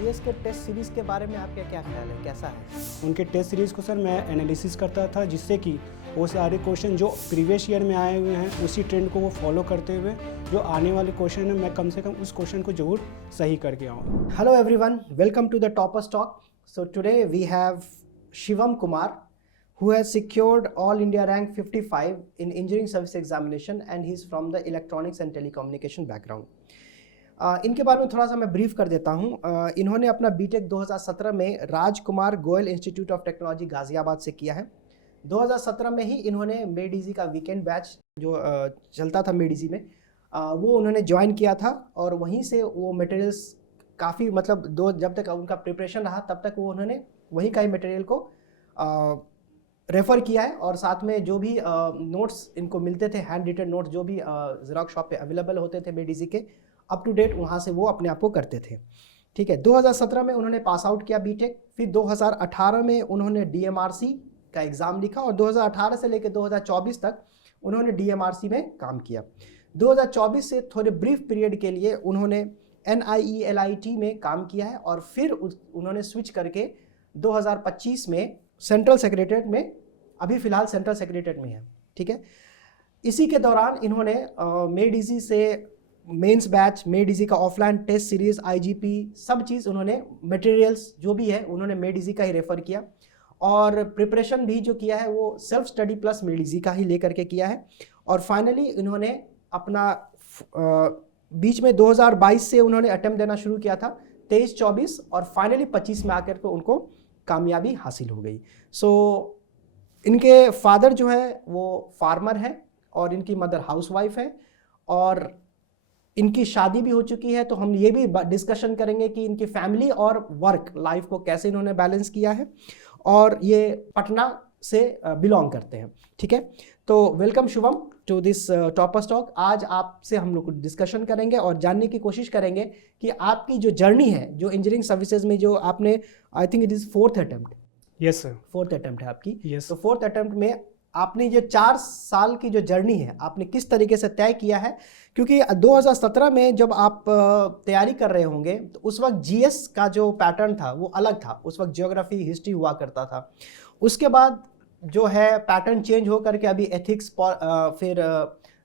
GS के test series के बारे में आपका क्या ख्याल है, कैसा है? उनके टेस्ट सीरीज़ को सर मैं एनालिसिस करता था, जिससे कि वो सारे क्वेश्चन जो प्रीवियस ईयर में आए हुए हैं उसी ट्रेंड को वो फॉलो करते हुए जो आने वाले क्वेश्चन है मैं कम से कम उस क्वेश्चन को जरूर सही करके आऊँ। Hello everyone, welcome to the Toppers Talk. So today we have Shivam Kumar, who has secured All India rank 55 in Engineering Service Examination and he's from the Electronics and Telecommunication background. इनके बारे में थोड़ा सा मैं brief कर देता हूँ। इन्होंने अपना बीटेक 2017 में Rajkumar Goyal Institute of Technology Ghaziabad से किया है। 2017 में ही इन्होंने मेडिजी का वीकेंड बैच जो चलता था मेडिजी में, वो उन्होंने ज्वाइन किया था और वहीं से वो मटेरियल्स काफ़ी जब तक उनका प्रिपरेशन रहा तब तक वो उन्होंने वहीं का ही मटेरियल को रेफ़र किया है और साथ में जो भी नोट्स इनको मिलते थे, हैंड रिटन नोट्स जो भी ज़ेरॉक्स शॉप पे अवेलेबल होते थे मेडिजी के, अप टू डेट वहाँ से वो अपने आप को करते थे। ठीक है, 2017 में उन्होंने पास आउट किया बीटेक, फिर 2018 में उन्होंने डीएमआरसी का एग्ज़ाम लिखा और 2018 से लेकर 2024 तक उन्होंने डीएमआरसी में काम किया। 2024 से थोड़े ब्रीफ पीरियड के लिए उन्होंने NIELIT में काम किया है और फिर उन्होंने स्विच करके 2025 में सेंट्रल सेक्रेटरीट में, अभी फ़िलहाल सेंट्रल सेक्रेटरीट में है। ठीक है, इसी के दौरान इन्होंने मेडिजी से मेंस बैच, मेडिजी का ऑफलाइन टेस्ट सीरीज़, IGP सब चीज़ उन्होंने मटेरियल्स जो भी है उन्होंने मेडिजी का ही रेफ़र किया और प्रिपरेशन भी जो किया है वो सेल्फ स्टडी प्लस मेडिजी का ही लेकर के किया है। और फाइनली इन्होंने अपना बीच में 2022 से उन्होंने अटेम्प्ट देना शुरू किया था, 23-24 और फाइनली 25 में आकर के उनको कामयाबी हासिल हो गई। इनके फादर जो है वो फार्मर है और इनकी मदर हाउसवाइफ है और इनकी शादी भी हो चुकी है। तो हम ये भी डिस्कशन करेंगे कि इनकी फैमिली और वर्क लाइफ को कैसे इन्होंने बैलेंस किया है और ये पटना से बिलोंग करते हैं। ठीक है, तो welcome Shubham to this toppers talk. आज आपसे हम लोग डिस्कशन करेंगे और जानने की कोशिश करेंगे कि आपकी जो जर्नी है, जो इंजीनियरिंग सर्विसेज में जो आपने, I think it is 4th attempt. Yes sir, 4th attempt है आपकी। यस। तो 4th अटेम्प्ट में आपने ये 4 साल की जो जर्नी है आपने किस तरीके से तय किया है? क्योंकि 2017 में जब आप तैयारी कर रहे होंगे तो उस वक्त जीएस का जो पैटर्न था वो अलग था। उस वक्त ज्योग्राफी, हिस्ट्री हुआ करता था। उसके बाद जो है पैटर्न चेंज हो करके अभी एथिक्स, फिर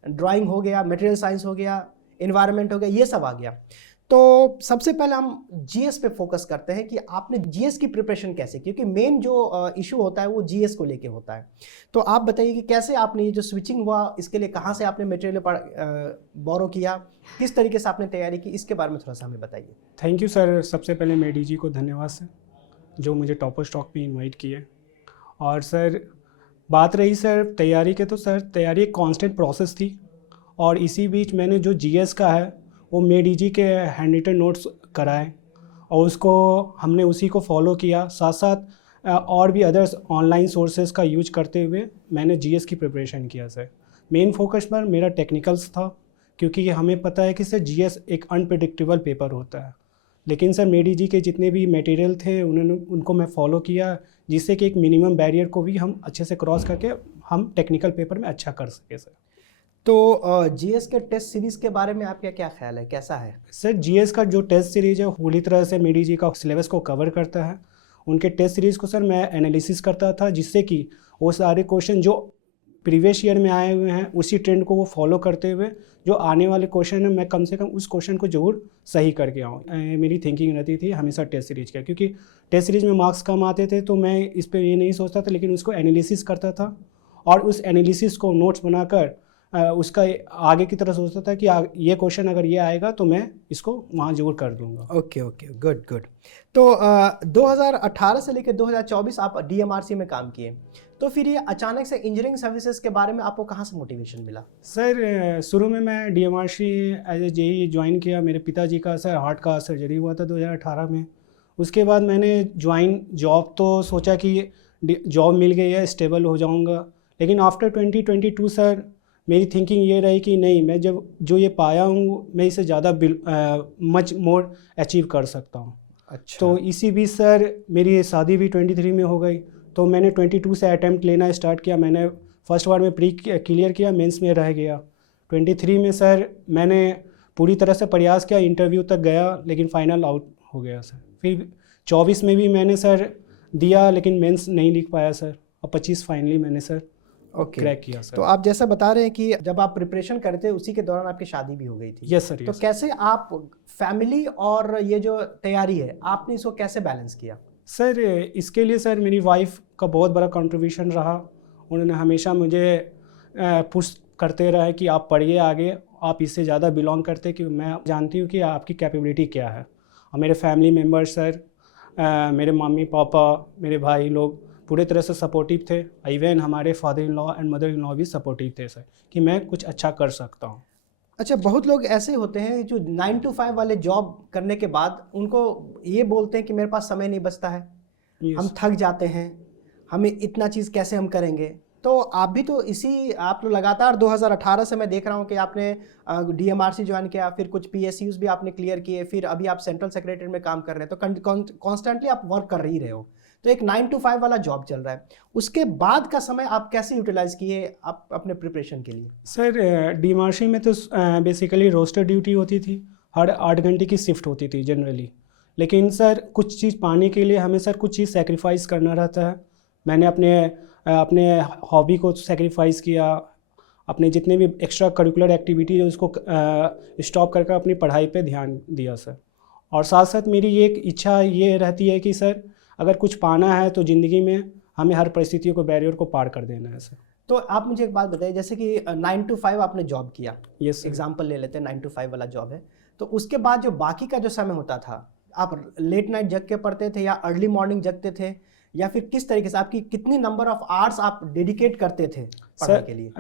ड्राइंग हो गया, मटेरियल साइंस हो गया, एनवायरनमेंट हो गया, ये सब आ गया। तो सबसे पहले हम जीएस पे फोकस करते हैं कि आपने जीएस की प्रिपरेशन कैसे की, क्योंकि मेन जो इशू होता है वो जीएस को लेके होता है। तो आप बताइए कि कैसे आपने ये जो स्विचिंग हुआ, इसके लिए कहाँ से आपने मटेरियल बोरो किया, किस तरीके से आपने तैयारी की, इसके बारे में थोड़ा सा हमें बताइए। Thank you sir. सबसे पहले मेडिजी को धन्यवाद सर जो मुझे टॉपर्स टॉक पे इन्वाइट किए। और सर बात रही सर तैयारी के, तो सर तैयारी एक कांस्टेंट प्रोसेस थी और इसी बीच मैंने जो जीएस का है वो मेडिजी के हैंड रिटन नोट्स कराए और उसको हमने उसी को फॉलो किया। साथ साथ और भी अदर्स ऑनलाइन सोर्सेज का यूज करते हुए मैंने जीएस की प्रिपरेशन किया सर। मेन फोकस पर मेरा टेक्निकल्स था, क्योंकि हमें पता है कि सर जीएस एक अनप्रेडिक्टेबल पेपर होता है। लेकिन सर मेडिजी के जितने भी मटेरियल थे उनको मैं फॉलो किया, जिससे कि एक मिनिमम बैरियर को भी हम अच्छे से क्रॉस करके हम टेक्निकल पेपर में अच्छा कर सके सर। तो जीएस के टेस्ट सीरीज़ के बारे में आपका क्या ख्याल है, कैसा है? सर जीएस का जो टेस्ट सीरीज़ है पूरी तरह से मेडिजी का सिलेबस को कवर करता है। उनके टेस्ट सीरीज़ को सर मैं एनालिसिस करता था, जिससे कि वो सारे क्वेश्चन जो प्रीवियस ईयर में आए हुए हैं उसी ट्रेंड को वो फॉलो करते हुए जो आने वाले क्वेश्चन है मैं कम से कम उस क्वेश्चन को जरूर सही करके आऊँ। मेरी थिंकिंग रहती थी हमेशा टेस्ट सीरीज का, क्योंकि टेस्ट सीरीज में मार्क्स कम आते थे तो मैं इस पर ये नहीं सोचता था, लेकिन उसको एनालिसिस करता था और उस एनालिसिस को नोट्स बनाकर उसका आगे की तरह सोचता था कि ये क्वेश्चन अगर ये आएगा तो मैं इसको वहाँ जरूर कर दूंगा। Okay, good. तो 2018 से लेकर 2024 आप डीएमआरसी में काम किए, तो फिर ये अचानक से इंजीनियरिंग सर्विसेज के बारे में आपको कहाँ से मोटिवेशन मिला? सर शुरू में मैं DMRC as a JE join किया। मेरे पिताजी का सर हार्ट का सर्जरी हुआ था 2018 में। उसके बाद मैंने जॉब तो सोचा कि जॉब मिल गई है, स्टेबल हो जाऊंगा, लेकिन आफ्टर 2022 सर मेरी थिंकिंग ये रही कि नहीं, मैं जो ये पाया हूँ मैं इसे ज़्यादा मच मोर अचीव कर सकता हूँ। अच्छा। तो इसी बीच सर मेरी शादी भी 23 में हो गई, तो मैंने 22 से अटैम्प्ट लेना स्टार्ट किया। मैंने फर्स्ट बार में प्री क्लियर किया, मेंस में रह गया। 23 में सर मैंने पूरी तरह से प्रयास किया, इंटरव्यू तक गया, लेकिन फाइनल आउट हो गया सर। फिर 24 में भी मैंने सर दिया, लेकिन मेंस नहीं लिख पाया सर, और 25 फाइनली मैंने सर ओके क्रैक किया सर। तो आप जैसा बता रहे हैं कि जब आप प्रिपरेशन कर रहे थे उसी के दौरान आपकी शादी भी हो गई थी। यस सर, तो यस। कैसे आप फैमिली और ये जो तैयारी है आपने इसको कैसे बैलेंस किया? सर इसके लिए सर मेरी वाइफ का बहुत बड़ा कंट्रीब्यूशन रहा। उन्होंने हमेशा मुझे पुश करते रहे कि आप पढ़िए आगे, आप इससे ज़्यादा बिलोंग करते, कि मैं जानती हूँ कि आपकी कैपेबिलिटी क्या है। और मेरे फैमिली मेम्बर्स सर, मेरे मम्मी पापा, मेरे भाई लोग पूरे तरह से सपोर्टिव थे। इवन हमारे father in law and mother in law भी सपोर्टिव थे सर, कि मैं कुछ अच्छा कर सकता हूँ। अच्छा, बहुत लोग ऐसे होते हैं जो 9 to 5 वाले जॉब करने के बाद उनको ये बोलते हैं कि मेरे पास समय नहीं बचता है, हम थक जाते हैं, हमें इतना चीज़ कैसे हम करेंगे। तो आप भी तो आप लोग लगातार 2018 से मैं देख रहा हूँ कि आपने DMRC ज्वाइन किया, फिर कुछ PSUs भी आपने क्लियर किए, फिर अभी आप सेंट्रल सेक्रेटरी में काम कर रहे हैं, तो कॉन्स्टेंटली आप वर्क कर ही रहे हो। तो एक 9 to 5 वाला जॉब चल रहा है, उसके बाद का समय आप कैसे यूटिलाइज किए आप अपने प्रिपरेशन के लिए? सर DMRC में तो बेसिकली रोस्टर ड्यूटी होती थी, हर 8 घंटे की शिफ्ट होती थी जनरली। लेकिन सर कुछ चीज़ पाने के लिए हमें सर कुछ चीज़ सेक्रीफाइस करना रहता है। मैंने अपने हॉबी को सेक्रीफाइस किया, अपने जितने भी एक्स्ट्रा करिकुलर एक्टिविटी है उसको स्टॉप करके अपनी पढ़ाई पे ध्यान दिया सर। और साथ साथ मेरी एक इच्छा ये रहती है कि सर अगर कुछ पाना है तो ज़िंदगी में हमें हर परिस्थितियों को, बैरियर को पार कर देना है सर। तो आप मुझे एक बात बताइए, जैसे कि 9 to 5 आपने जॉब किया, यस एग्जाम्पल ले लेते हैं, 9 to 5 वाला जॉब है, तो उसके बाद जो बाकी का जो समय होता था, आप लेट नाइट जग के पढ़ते थे या अर्ली मॉर्निंग जगते थे, या फिर किस तरीके से आपकी कितनी नंबर ऑफ आवर्स आप डेडिकेट करते थे पढ़ाई के लिए?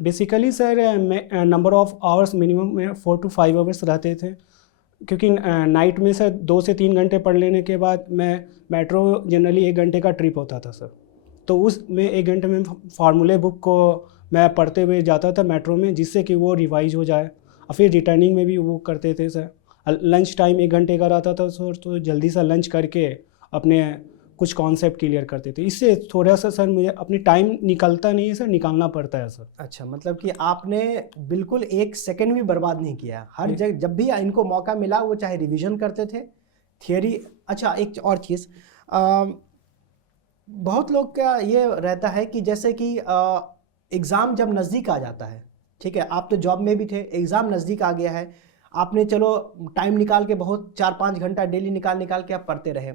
Basically sir number of hours minimum में 4 to 5 आवर्स रहते थे, क्योंकि नाइट में सर 2 से 3 घंटे पढ़ लेने के बाद मैं मेट्रो जनरली 1 घंटे का ट्रिप होता था सर, तो उसमें 1 घंटे में फार्मूले बुक को मैं पढ़ते हुए जाता था मेट्रो में, जिससे कि वो रिवाइज हो जाए। और फिर रिटर्निंग में भी वो करते थे सर। लंच टाइम 1 घंटे का रहता था सर, तो जल्दी सा लंच करके अपने कुछ कॉन्सेप्ट क्लियर करते थे। इससे थोड़ा सा सर मुझे अपनी टाइम निकलता नहीं है सर, निकालना पड़ता है सर। अच्छा, मतलब कि आपने बिल्कुल 1 सेकंड भी बर्बाद नहीं किया, हर जगह जब भी इनको मौका मिला वो चाहे रिवीजन करते थे, थियरी। अच्छा, एक और चीज़, बहुत लोग का ये रहता है कि जैसे कि एग्ज़ाम जब नज़दीक आ जाता है, ठीक है, आप तो जॉब में भी थे, एग्ज़ाम नज़दीक आ गया है, आपने चलो टाइम निकाल के बहुत 4-5 घंटा डेली निकाल के आप पढ़ते रहे,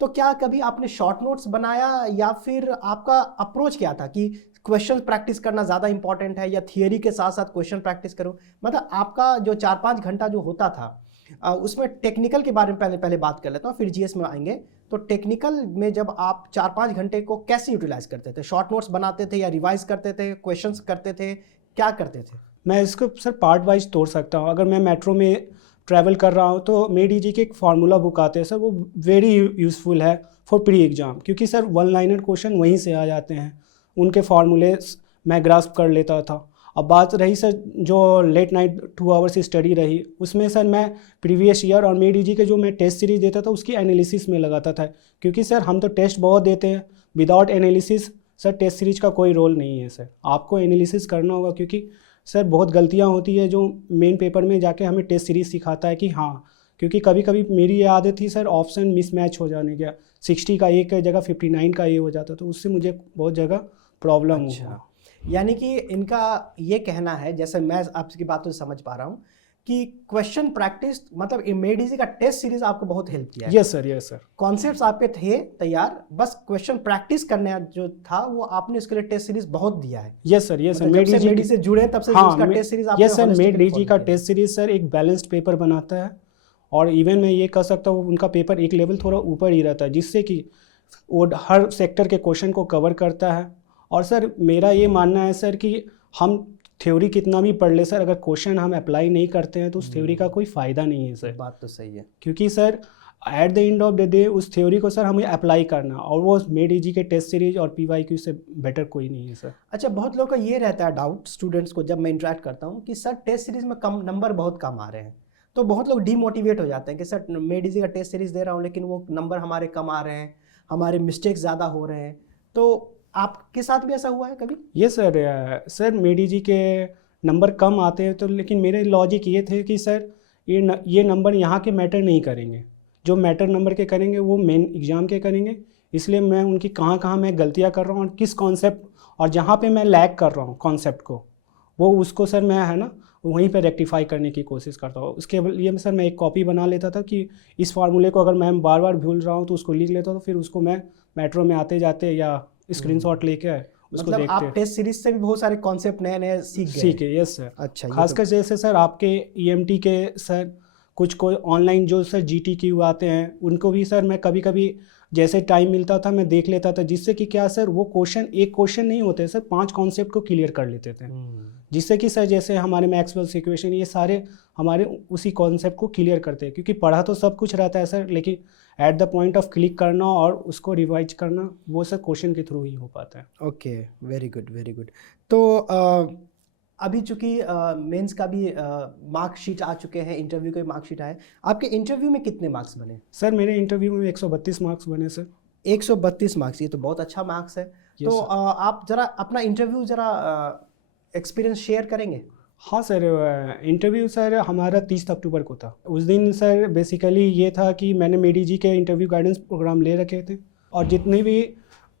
तो क्या कभी आपने शॉर्ट नोट्स बनाया या फिर आपका अप्रोच क्या था कि क्वेश्चन प्रैक्टिस करना ज़्यादा इंपॉर्टेंट है या थियरी के साथ साथ क्वेश्चन प्रैक्टिस करो? मतलब आपका जो 4-5 घंटा जो होता था, उसमें टेक्निकल के बारे में पहले बात कर लेता हूँ, फिर GS में आएंगे। तो टेक्निकल में जब आप 4-5 घंटे को कैसे यूटिलाइज करते थे? शॉर्ट नोट्स बनाते थे या रिवाइज करते थे, क्वेश्चंस करते थे, क्या करते थे? मैं इसको सर पार्ट वाइज तोड़ सकता हूँ। अगर मैं मेट्रो में ट्रैवल कर रहा हूँ तो मेडी जी के एक फार्मूला बुक आते हैं सर, वो वेरी यूज़फुल है फॉर प्री एग्ज़ाम, क्योंकि सर 1 लाइनर क्वेश्चन वहीं से आ जाते हैं, उनके फार्मूले मैं ग्रास्प कर लेता था। अब बात रही सर जो लेट नाइट 2 आवर्स स्टडी रही, उसमें सर मैं प्रीवियस ईयर और मेडी जी के जो मैं टेस्ट सीरीज देता था उसकी एनालिसिस में लगाता था, क्योंकि सर हम तो टेस्ट बहुत देते हैं, without analysis sir test series का कोई रोल नहीं है सर। आपको एनालिसिस करना होगा, क्योंकि सर बहुत गलतियां होती है जो मेन पेपर में जाके हमें टेस्ट सीरीज सिखाता है कि हाँ, क्योंकि कभी कभी मेरी ये आदत थी सर ऑप्शन मिसमैच हो जाने का, 60 का एक जगह 59 का ये हो जाता, तो उससे मुझे बहुत जगह प्रॉब्लम हुआ। यानी कि इनका ये कहना है, जैसे मैं आपकी बातों से समझ पा रहा हूँ, कि क्वेश्चन प्रैक्टिस मतलब मेडीजी का टेस्ट सीरीज आपको बहुत हेल्प किया है। Yes sir, yes sir. Concepts आपके थे तैयार, बस क्वेश्चन प्रैक्टिस करने जो था वो आपने इसके लिए टेस्ट सीरीज बहुत दिया है। Yes sir, yes sir. मेडी से जुड़े तब से उसका टेस्ट सीरीज आपने यस सर, मेडी का टेस्ट सीरीज सर एक बैलेंस्ड पेपर बनाता है, और इवन मैं ये कह सकता हूँ उनका पेपर एक लेवल थोड़ा ऊपर ही रहता है, जिससे कि वो हर सेक्टर के क्वेश्चन को कवर करता है। और सर मेरा ये मानना है सर कि हम थ्योरी कितना भी पढ़ ले सर, अगर क्वेश्चन हम अप्लाई नहीं करते हैं तो उस थ्योरी का कोई फ़ायदा नहीं है सर। बात तो सही है, क्योंकि sir at the end of the day उस थ्योरी को सर हमें अप्लाई करना, और वो मेडी के टेस्ट सीरीज और PYQ से बेटर कोई नहीं है सर। अच्छा, बहुत लोगों का ये रहता है डाउट स्टूडेंट्स को जब मैं इंटरेक्ट करता हूँ कि सर टेस्ट सीरीज में कम नंबर बहुत कम आ रहे हैं, तो बहुत लोग डीमोटिवेट हो जाते हैं कि सर मेडी का टेस्ट सीरीज दे रहा हूँ लेकिन वो नंबर हमारे कम आ रहे हैं, हमारे मिस्टेक्स ज़्यादा हो रहे हैं। तो आपके साथ भी ऐसा हुआ है कभी? ये सर मेडी जी के नंबर कम आते हैं तो, लेकिन मेरे लॉजिक ये थे कि सर ये नंबर यहाँ के मैटर नहीं करेंगे, जो मैटर नंबर के करेंगे वो मेन एग्ज़ाम के करेंगे, इसलिए मैं उनकी कहाँ कहाँ मैं गलतियाँ कर रहा हूँ और किस कॉन्सेप्ट और जहाँ पे मैं लैग कर रहा हूँ कॉन्सेप्ट को, वो उसको सर मैं है ना वहीं पे रेक्टिफाई करने की कोशिश करता हूँ। उसके लिए सर मैं एक कॉपी बना लेता था कि इस फार्मूले को अगर मैं बार बार भूल रहा हूँ तो उसको लिख लेता, तो फिर उसको मैं मेट्रो में आते जाते या स्क्रीनशॉट लेके उसको मतलब आप देखते टेस्ट सीरीज से भी बहुत सारे कॉन्सेप्ट नए नए सीख गए। सीखे। Yes sir. अच्छा, ये खासकर जैसे सर आपके ईएमटी के सर कुछ कोई ऑनलाइन जो सर जीटीक्यू आते हैं उनको भी सर मैं कभी कभी जैसे टाइम मिलता था मैं देख लेता था, जिससे कि क्या सर वो क्वेश्चन एक क्वेश्चन नहीं होते सर, 5 कॉन्सेप्ट को क्लियर कर लेते थे, जिससे कि सर जैसे हमारे मैक्सवेल्स इक्वेशन ये सारे हमारे उसी कॉन्सेप्ट को क्लियर करते हैं, क्योंकि पढ़ा तो सब कुछ रहता है सर, लेकिन at the point of click करना और उसको रिवाइज करना वो सर क्वेश्चन के थ्रू ही हो पाता है। Okay, very good very good. तो अभी चूंकि मेंस का भी मार्कशीट आ चुके हैं, इंटरव्यू के मार्कशीट आए, आपके इंटरव्यू में कितने मार्क्स बने? सर मेरे इंटरव्यू में 132 मार्क्स बने सर। 132 मार्क्स, ये तो बहुत अच्छा मार्क्स है। Yes, तो sir. आप जरा अपना इंटरव्यू जरा एक्सपीरियंस शेयर करेंगे? हाँ सर, इंटरव्यू सर हमारा 30 अक्टूबर को था। उस दिन सर बेसिकली ये था कि मैंने मेडी जी के इंटरव्यू गाइडेंस प्रोग्राम ले रखे थे, और जितने भी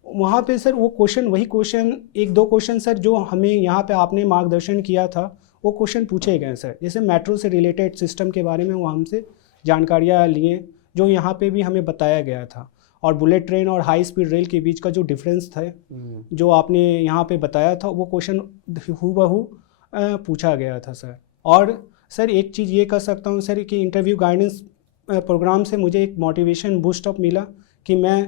वहाँ पे सर वो क्वेश्चन वही क्वेश्चन एक दो क्वेश्चन सर जो हमें यहाँ पे आपने मार्गदर्शन किया था वो क्वेश्चन पूछे गए सर। जैसे मेट्रो से रिलेटेड सिस्टम के बारे में वो हमसे जानकारियाँ लिए जो यहाँ पे भी हमें बताया गया था, और बुलेट ट्रेन और हाई स्पीड रेल के बीच का जो डिफरेंस था जो आपने यहाँ पे बताया था वो क्वेश्चन हूबहू पूछा गया था सर। और सर एक चीज़ ये कर सकता हूँ सर कि इंटरव्यू गाइडेंस प्रोग्राम से मुझे एक मोटिवेशन बूस्ट अप मिला कि मैं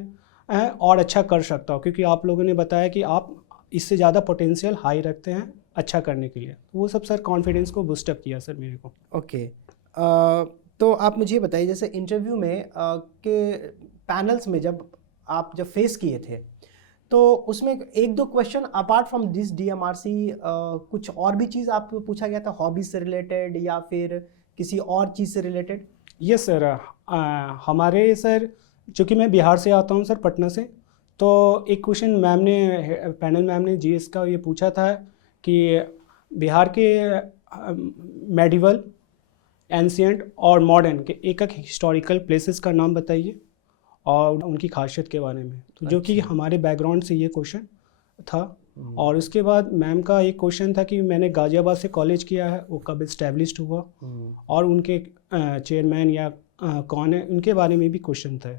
और अच्छा कर सकता हूँ, क्योंकि आप लोगों ने बताया कि आप इससे ज़्यादा पोटेंशियल हाई रखते हैं अच्छा करने के लिए। वो सब सर कॉन्फिडेंस को बूस्ट अप किया सर मेरे को। ओके, तो आप मुझे ये बताइए, जैसे इंटरव्यू में के पैनल्स में जब फेस किए थे तो उसमें एक दो question apart from this DMRC कुछ और भी चीज़ आपको पूछा गया था, हॉबीज से रिलेटेड या फिर किसी और चीज़ से रिलेटेड? यस सर, हमारे सर चूँकि मैं बिहार से आता हूँ सर, पटना से, तो एक क्वेश्चन पैनल मैम ने जीएस का ये पूछा था कि बिहार के मेडिवल, एंशियंट और मॉडर्न के एक एक हिस्टोरिकल प्लेसेस का नाम बताइए और उनकी खासियत के बारे में, तो जो कि हमारे बैकग्राउंड से ये क्वेश्चन था। और उसके बाद मैम का एक क्वेश्चन था कि मैंने गाज़ियाबाद से कॉलेज किया है, वो कब इस्टेब्लिश्ड हुआ और उनके चेयरमैन या कौन है, उनके बारे में भी क्वेश्चन था।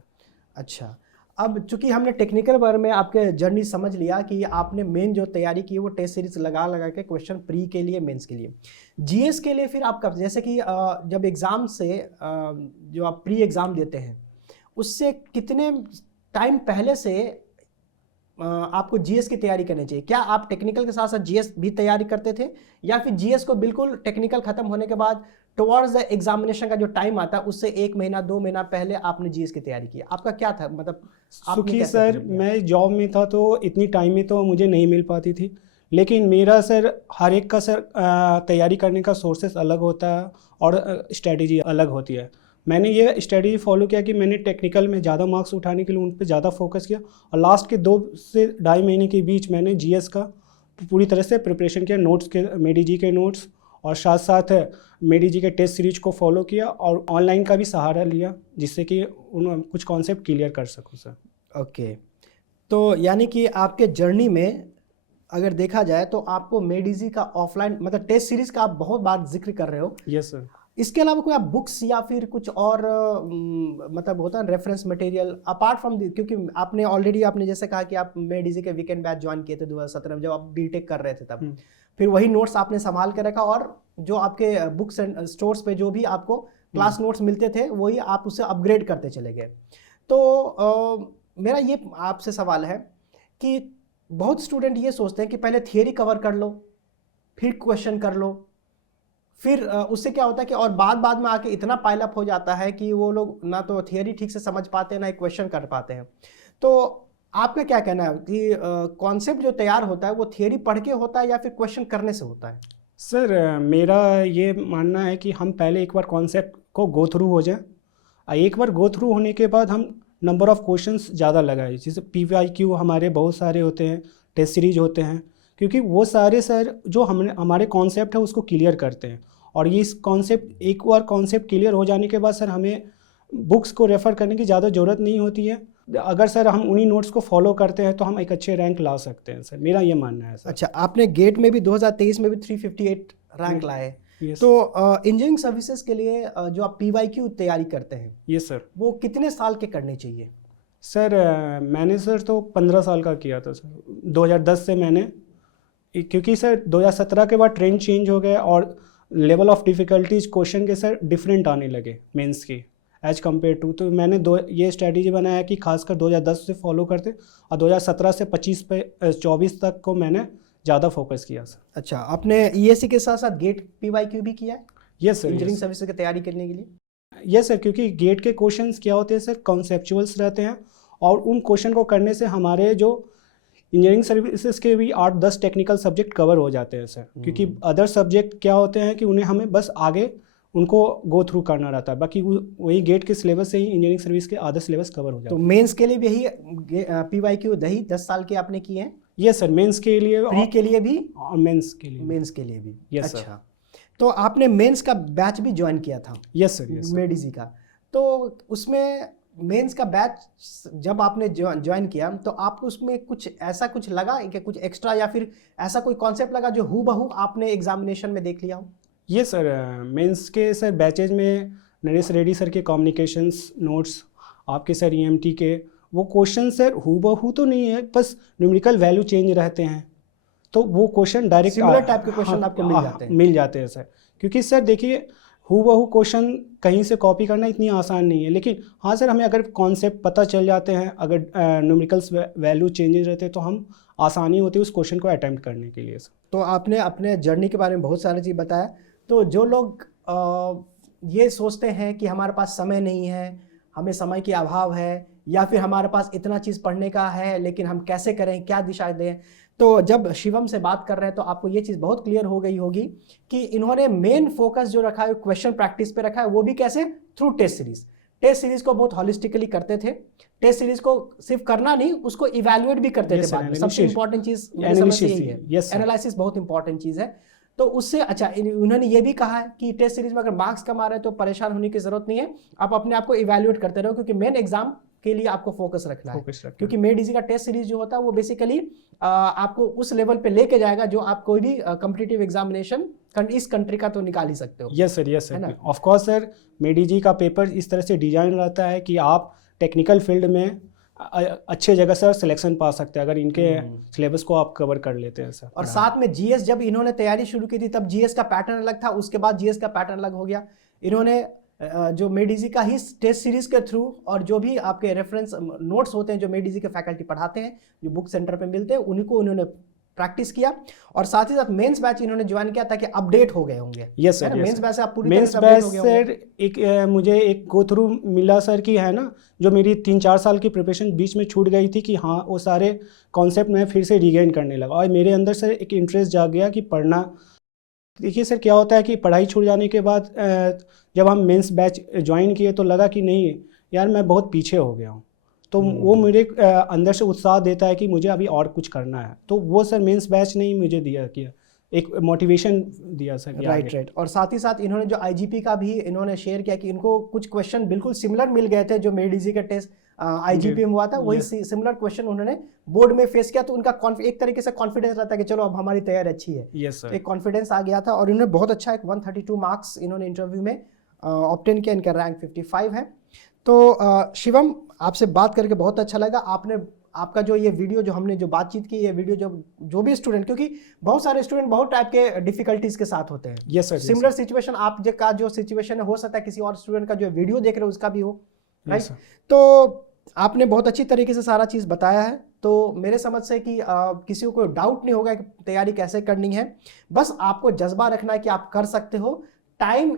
अच्छा, अब चूंकि हमने टेक्निकल बारे में आपके जर्नी समझ लिया कि आपने मेन जो तैयारी की वो टेस्ट सीरीज लगा लगा के क्वेश्चन प्री के लिए, मेंस के लिए, जीएस के लिए फिर आप कब, जैसे कि जब एग्ज़ाम से जो आप प्री एग्ज़ाम देते हैं उससे कितने टाइम पहले से आपको जीएस की तैयारी करनी चाहिए? क्या आप टेक्निकल के साथ साथ जीएस भी तैयारी करते थे, या फिर जीएस को बिल्कुल टेक्निकल खत्म होने के बाद टुवर्ड्स द एग्जामिनेशन का जो टाइम आता है उससे 1 महीना 2 महीना पहले आपने जीएस की तैयारी की? आपका क्या था, मतलब सुखी सर, मैं जॉब में था तो इतनी टाइम में तो मुझे नहीं मिल पाती थी, लेकिन मेरा सर हर एक का सर तैयारी करने का सोर्सेस अलग होता है और स्ट्रेटजी अलग होती है। मैंने ये स्ट्रेटजी फॉलो किया कि मैंने टेक्निकल में ज़्यादा मार्क्स उठाने के लिए उन पर ज़्यादा फोकस किया, और लास्ट के 2 से ढाई महीने के बीच मैंने जीएस का पूरी तरह से प्रिपरेशन किया, नोट्स के मेडी जी के नोट्स और साथ साथ मेडी जी के टेस्ट सीरीज को फॉलो किया और ऑनलाइन का भी सहारा लिया, जिससे कि कुछ कॉन्सेप्ट क्लियर कर सकूँ सर। ओके, तो यानी कि आपके जर्नी में अगर देखा जाए तो आपको मेडी जी का ऑफलाइन मतलब टेस्ट सीरीज का आप बहुत बार जिक्र कर रहे हो। Yes sir. इसके अलावा कोई आप बुक्स या फिर कुछ और मतलब होता है रेफरेंस मटेरियल अपार्ट फ्रॉम, क्योंकि आपने ऑलरेडी आपने जैसे कहा कि आप मेडीजी के वीकेंड बैच ज्वाइन किए थे 2017 में जब आप बीटेक कर रहे थे तब, फिर वही नोट्स आपने संभाल के रखा और जो आपके बुक्स एंड स्टोर्स पे जो भी आपको क्लास नोट्स मिलते थे वही आप उसे अपग्रेड करते चले गए। तो मेरा ये आपसे सवाल है कि बहुत स्टूडेंट ये सोचते हैं कि पहले थियरी कवर कर लो फिर क्वेश्चन कर लो, फिर उससे क्या होता है कि और बाद में आके इतना पाइल अप हो जाता है कि वो लोग ना तो थियरी ठीक से समझ पाते हैं ना क्वेश्चन कर पाते हैं। तो आपका क्या कहना है कि कॉन्सेप्ट जो तैयार होता है वो थियरी पढ़ के होता है या फिर क्वेश्चन करने से होता है? सर मेरा ये मानना है कि हम पहले एक बार कॉन्सेप्ट को गो थ्रू हो जाए, एक बार गो थ्रू होने के बाद हम नंबर ऑफ़ क्वेश्चंस ज़्यादा लगाए, जैसे PYQ हमारे बहुत सारे होते हैं, टेस्ट सीरीज होते हैं, क्योंकि वो सारे सर जो हमारे कॉन्सेप्ट है उसको क्लियर करते हैं। और ये इस कॉन्सेप्ट एक बार कॉन्सेप्ट क्लियर हो जाने के बाद सर हमें बुक्स को रेफ़र करने की ज़्यादा ज़रूरत नहीं होती है। अगर सर हम उन्हीं नोट्स को फॉलो करते हैं तो हम एक अच्छे रैंक ला सकते हैं सर, मेरा ये मानना है सर। अच्छा, आपने गेट में भी 2023 में भी 358 रैंक लाए। यस तो इंजीनियरिंग सर्विसेज के लिए जो आप PYQ तैयारी करते हैं यस सर। वो कितने साल के करने चाहिए? सर मैंने सर तो 15 साल का किया था सर, 2010 से मैंने, क्योंकि सर 2017 के बाद ट्रेंड चेंज हो गया और लेवल ऑफ डिफ़िकल्टीज क्वेश्चन के सर डिफरेंट आने लगे मेंस के एज कम्पेयर टू, तो मैंने ये स्ट्रैटेजी बनाया कि खासकर 2010 से फॉलो करते और 2017 से 24 तक को मैंने ज़्यादा फोकस किया सर। अच्छा, आपने ESE के साथ साथ गेट PYQ भी किया है यस सर। इंजीनियरिंग सर्विसेज की तैयारी करने के लिए? यस सर, क्योंकि गेट के क्वेश्चंस क्या होते हैं सर, कॉन्सेप्चुअल्स रहते हैं और उन क्वेश्चन को करने से हमारे जो इंजीनियरिंग सर्विसेज के भी 8-10 टेक्निकल सब्जेक्ट कवर हो जाते हैं सर। क्योंकि अदर सब्जेक्ट क्या होते हैं कि उन्हें हमें बस आगे उनको गो थ्रू करना रहता है, बाकी वही गेट के सिलेबस से ही इंजीनियरिंग सर्विस के आधे सिलेबस कवर हो जाते तो हैं। मेंस के लिए भी यही PYQ दही 10 साल के आपने किए हैं? यस सर, मेंस के लिए प्री के लिए भी और मेंस के लिए। मेंस के लिए भी? Yes sir. अच्छा, तो आपने मेंस का बैच भी ज्वाइन किया था? Yes sir. यस मेडिजी का, तो उसमें मेंस का बैच जब आपने ज्वाइन किया तो आपको उसमें कुछ लगा कि कुछ एक्स्ट्रा या फिर ऐसा कोई कॉन्सेप्ट लगा जो हूबहू आपने एग्जामिनेशन में देख लिया हो? ये सर, मेंस के सर बैचेज में नरेश रेड्डी सर के कम्युनिकेशंस नोट्स, आपके सर EMT के वो क्वेश्चन सर हूबहू तो नहीं है, बस न्यूमेरिकल वैल्यू चेंज रहते हैं, तो वो क्वेश्चन डायरेक्ट सिमिलर टाइप के क्वेश्चन आपको मिल जाते हैं सर। क्योंकि सर देखिए, हूबहू क्वेश्चन कहीं से कॉपी करना इतनी आसान नहीं है, लेकिन हाँ सर, हमें अगर कॉन्सेप्ट पता चल जाते हैं, अगर न्यूमेरिकल्स वैल्यू चेंजेस रहते हैं तो हम आसानी होती है उस क्वेश्चन को अटैम्प्ट करने के लिए सर। तो आपने अपने जर्नी के बारे में बहुत सारी चीज़ बताया। तो जो लोग ये सोचते हैं कि हमारे पास समय नहीं है, हमें समय की अभाव है, या फिर हमारे पास इतना चीज़ पढ़ने का है लेकिन हम कैसे करें, क्या दिशा दें, तो जब शिवम से बात कर रहे हैं तो आपको ये चीज़ बहुत क्लियर हो गई होगी कि इन्होंने मेन फोकस जो रखा है क्वेश्चन प्रैक्टिस पे रखा है, वो भी कैसे? Through test series. Test series को बहुत हॉलिस्टिकली करते थे, टेस्ट सीरीज को सिर्फ करना नहीं, उसको इवैल्यूएट भी करते थे बाद में। सबसे इंपॉर्टेंट चीज़ मेरी समझ से यही है, एनालिसिस बहुत इंपॉर्टेंट चीज़ है। तो उससे अच्छा उन्होंने ये भी कहा है कि टेस्ट सीरीज में अगर मार्क्स कम आ रहे हैं तो परेशान होने की जरूरत नहीं है, आप अपने आप को इवैल्यूएट करते रहो, क्योंकि मेन एग्जाम के लिए आपको फोकस रखना है। क्योंकि मेडिजी का टेस्ट सीरीज जो होता है वो बेसिकली आपको उस लेवल पे लेके जाएगा जो आप कोई भी कॉम्पिटिटिव एग्जामिनेशन इस कंट्री का तो निकाल ही सकते हो। Yes sir, yes sir, of course sir. मेडिजी का पेपर इस तरह से डिजाइन रहता है कि आप टेक्निकल फील्ड में अच्छे जगह से सिलेक्शन पा सकते हैं अगर इनके सिलेबस को आप कवर कर लेते हैं सर। और साथ में GS जब इन्होंने तैयारी शुरू की थी तब GS का पैटर्न अलग था, उसके बाद GS का पैटर्न अलग हो गया। इन्होंने जो मेडिजी का ही टेस्ट सीरीज के थ्रू और जो भी आपके रेफरेंस नोट्स होते हैं जो मेडिजी के फैकल्टी पढ़ाते हैं, जो बुक सेंटर पे मिलते हैं, उन्हीं को उन्होंने प्रैक्टिस किया और साथ ही साथ मेंस बैच इन्होंने ज्वाइन किया ताकि अपडेट हो गए होंगे। यस सर, मेंस बैच से आप पूरी मेंस बैच सर एक मुझे एक गो थ्रू मिला सर की है ना, जो मेरी 3-4 साल की प्रिपरेशन बीच में छूट गई थी कि हाँ वो सारे कॉन्सेप्ट मैं फिर से रीगेन करने लगा और मेरे अंदर सर एक इंटरेस्ट जाग गया कि पढ़ना। देखिए सर, क्या होता है कि पढ़ाई छूट जाने के बाद जब हम मेंस बैच ज्वाइन किए तो लगा कि नहीं यार मैं बहुत पीछे हो गया हूँ, तो वो मेरे अंदर से उत्साह देता है कि मुझे अभी और कुछ करना है। तो वो सर मेंस बैच ने ही मुझे दिया किया एक मोटिवेशन दिया सर। राइट। और साथ ही साथ इन्होंने जो IGP का भी इन्होंने शेयर किया कि इनको कुछ क्वेश्चन बिल्कुल सिमिलर मिल गए थे जो मेडिजी का टेस्ट IGP में हुआ था, वही सिमिलर क्वेश्चन उन्होंने बोर्ड में फेस किया, तो उनका एक तरीके से कॉन्फिडेंस रहता है कि चलो अब हमारी तैयारी अच्छी है। यस सर, एक कॉन्फिडेंस आ गया था और इन्होंने बहुत अच्छा एक 132 मार्क्स इन्होंने इंटरव्यू में ऑब्टेन किया, इनका रैंक 55 है। तो शिवम, आपसे बात करके बहुत अच्छा लगा। आपका जो ये वीडियो जो हमने जो बातचीत की, ये वीडियो जो भी स्टूडेंट, क्योंकि बहुत सारे स्टूडेंट बहुत टाइप के डिफिकल्टीज के साथ होते हैं। यस सर, सिमिलर सिचुएशन आप का जो सिचुएशन है, हो सकता है किसी और स्टूडेंट का जो वीडियो देख रहे हो उसका भी हो, राइट? तो आपने बहुत अच्छी तरीके से सारा चीज़ बताया है, तो मेरे समझ से कि किसी को कोई डाउट नहीं होगा कि तैयारी कैसे करनी है। बस आपको जज्बा रखना है कि आप कर सकते हो। टाइम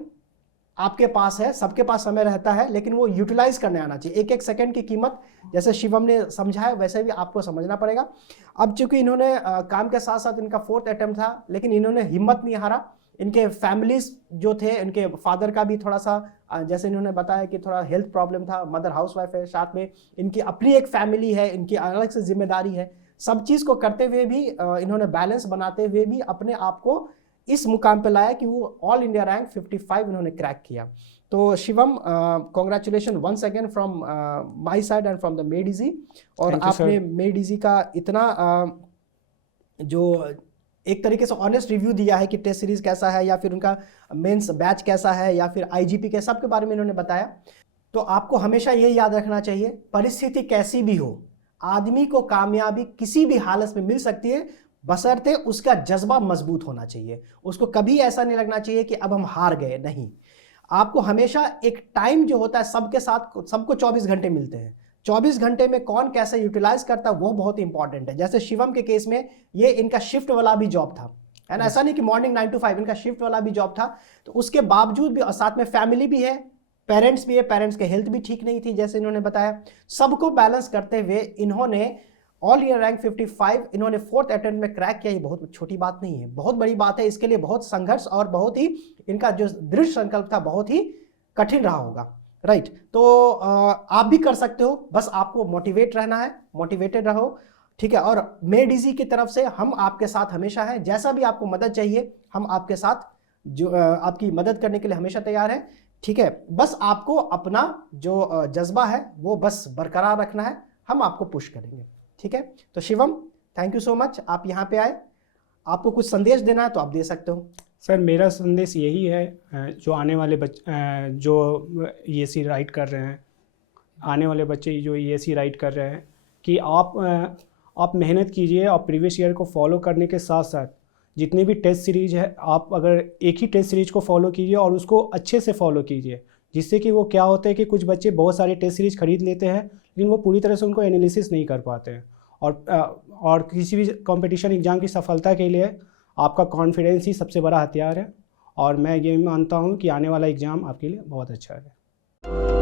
आपके पास है, सबके पास समय रहता है, लेकिन वो यूटिलाइज करने आना चाहिए। एक एक सेकंड की कीमत जैसे शिवम ने समझा है वैसे भी आपको समझना पड़ेगा। अब चूंकि इन्होंने काम के साथ साथ इनका 4th अटेम्प्ट था, लेकिन इन्होंने हिम्मत नहीं हारा। इनके फैमिलीज जो थे, इनके फादर का भी थोड़ा सा जैसे इन्होंने बताया कि थोड़ा हेल्थ प्रॉब्लम था, मदर हाउसवाइफ है, साथ में इनकी अपनी एक फैमिली है, इनकी अलग से जिम्मेदारी है। सब चीज़ को करते हुए भी इन्होंने बैलेंस बनाते हुए भी अपने आप को इस मुकाम पे लाया कि वो ऑल इंडिया रैंक 55 इन्होंने क्रैक किया। तो Shivam, congratulation once again from my side and from the Made Easy. और Thank you, sir. आपने मेड इजी का इतना जो एक तरीके से ऑनेस्ट रिव्यू दिया है कि टेस्ट सीरीज कैसा है, या फिर उनका मेंस बैच कैसा है, या फिर आईजीपी के सब के बारे में इन्होंने बताया। तो आपको हमेशा ये याद रखना चाहिए, परिस्थिति कैसी भी हो, आदमी को कामयाबी किसी भी हालत में मिल सकती है, बशर्ते उसका जज्बा मजबूत होना चाहिए। उसको कभी ऐसा नहीं लगना चाहिए कि अब हम हार गए, नहीं। आपको हमेशा एक टाइम जो होता है सबके साथ, सबको 24 घंटे मिलते हैं, 24 घंटे में कौन कैसे यूटिलाइज करता है वो बहुत इंपॉर्टेंट है। जैसे शिवम के केस में ये इनका शिफ्ट वाला भी जॉब था, है ना, ऐसा नहीं कि मॉर्निंग 9 to 5, इनका शिफ्ट वाला भी जॉब था। तो उसके बावजूद भी, और साथ में फैमिली भी है, पेरेंट्स भी है, पेरेंट्स के हेल्थ भी ठीक नहीं थी जैसे इन्होंने बताया, सबको बैलेंस करते हुए इन्होंने ऑल इंडिया रैंक 55 इन्होंने 4th अटेम्प्ट में क्रैक किया। ये बहुत छोटी बात नहीं है, बहुत बड़ी बात है। इसके लिए बहुत संघर्ष और बहुत ही इनका जो दृढ़ संकल्प था बहुत ही कठिन रहा होगा, राइट। तो आप भी कर सकते हो, बस आपको मोटिवेट रहना है, मोटिवेटेड रहो, ठीक है। और मेड इजी की तरफ से हम आपके साथ हमेशा हैं, जैसा भी आपको मदद चाहिए हम आपके साथ जो आपकी मदद करने के लिए हमेशा तैयार हैं, ठीक है। बस आपको अपना जो जज्बा है वो बस बरकरार रखना है, हम आपको पुश करेंगे, ठीक है। तो Shivam, thank you so much, आप यहाँ पे आए। आपको कुछ संदेश देना है तो आप दे सकते हो। सर मेरा संदेश यही है, जो आने वाले जो EAC राइट कर रहे हैं, आने वाले बच्चे जो EAC राइट कर रहे हैं, कि आप मेहनत कीजिए और प्रीवियस ईयर को फॉलो करने के साथ साथ जितनी भी टेस्ट सीरीज है, आप अगर एक ही टेस्ट सीरीज को फॉलो कीजिए और उसको अच्छे से फॉलो कीजिए, जिससे कि वो क्या होता है कि कुछ बच्चे बहुत सारे टेस्ट सीरीज खरीद लेते हैं लेकिन वो पूरी तरह से उनको एनालिसिस नहीं कर पाते हैं। और किसी भी कंपटीशन एग्ज़ाम की सफलता के लिए आपका कॉन्फिडेंस ही सबसे बड़ा हथियार है। और मैं ये मानता हूँ कि आने वाला एग्ज़ाम आपके लिए बहुत अच्छा है।